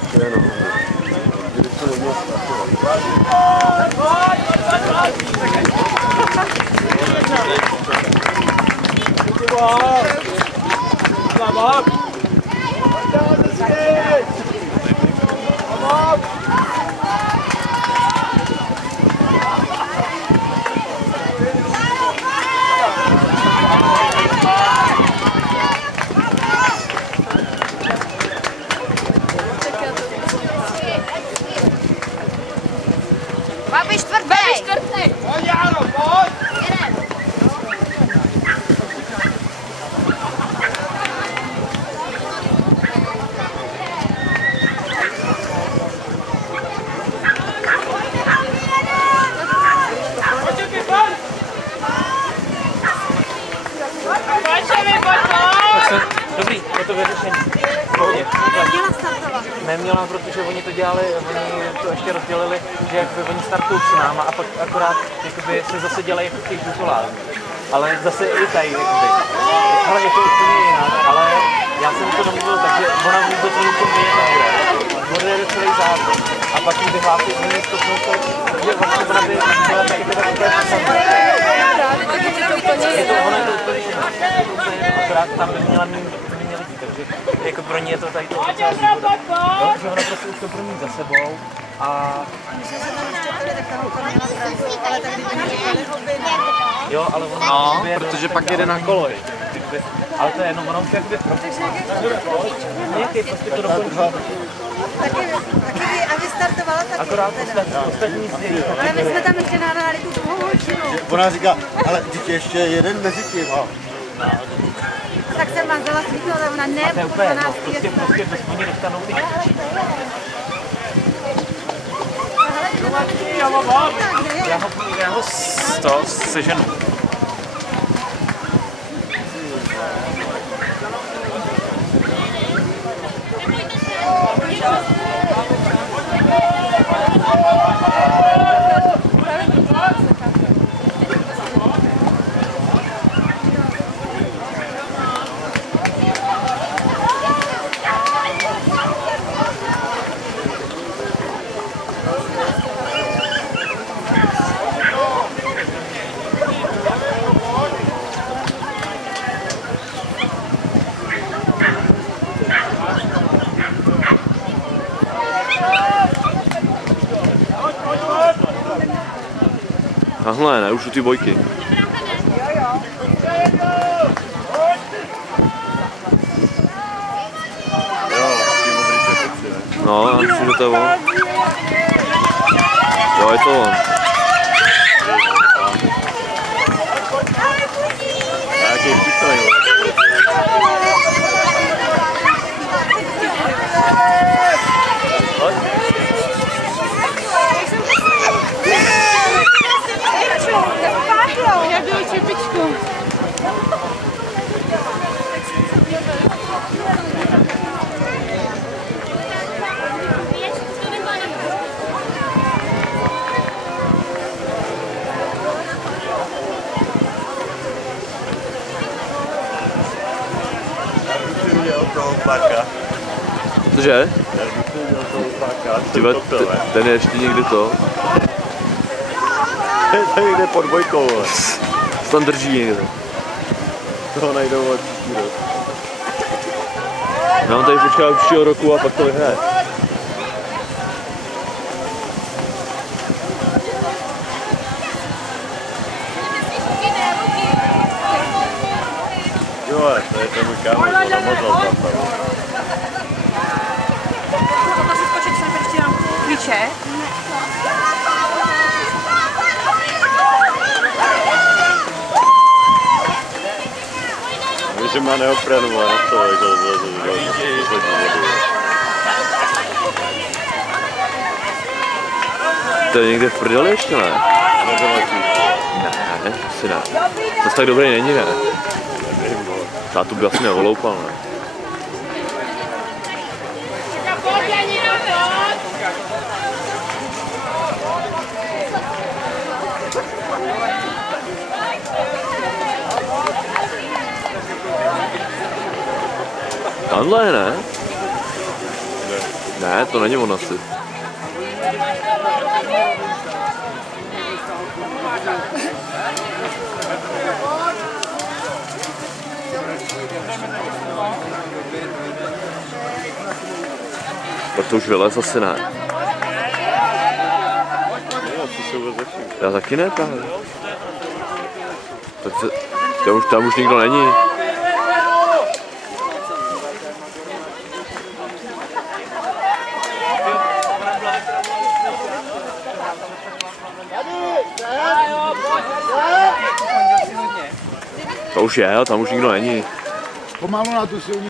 tak to je no. Když to neměl Babi čtvrtý! Pojď, Jaro, pojď! Dobrý, je to vyřešený. Pohodě. Neměla, protože oni to dělali, oni to ještě rozdělili, že jakby oni startují s náma a pak akorát jakoby, se zase dělají jako těch solárů. Ale zase i tady, jakoby. Ale je to úplně jinak, ale já jsem to domluvil, takže ona vůbec ničem nebude. Bude celý závod. A pak jí vyhlásí, že mě stopnou to, že vlastně ona by měla taky teda úplně samé. Je to, ono je to úplně jinak. Akorát tam by měla mít hodně lidí, takže jako pro ní je to tady to docela výhoda. Jo, že ona prostě už to bude mít za sebou a... Jo, ale ono... No, protože pak jede na kolo. Ale to je jenom, ono už jakoby nějaký prostě to dokončí. Taky a vystartovala taky. Akorát ostatní zdělí. Ale my jsme tam ještě nahráli tu druhou hodinu. Ona říká, ale teď ještě jeden mezi tím. Tak jsem vám vzala svítlo, ale ona ne, To je úplně jedno, prostě oni dostanou ty... Já ho seženu. Tahle ne, už u ty bojky. No, já myslím, že to je on. Jo, je to on. Jaký chytrý, jo. Jak byl čepičku. Cože? Ten je ještě někdy to. To je někde pod bojkou, ale. Tam drží někde. Toho najdou od příští rok. Nám tady počká od příštího roku a pak to vyhraje. Jo, to je ten můj kámoš, to namazal tam. To si skočit sem ještě nám klíče. Víš, že má neoprenu a na to, jak to poslední vodu. To je někde v prdeli ještě, ne? Ne, asi ne. To tak dobrý není, ne? Já tu by asi neoloupal, ne? Tamhle, ne? Ne, to není on asi. Tak to už vylez asi ne. Já taky ne, právě. Tak se, tam už nikdo není. To už je, tam už nikdo není. Pomalu na tu silnici.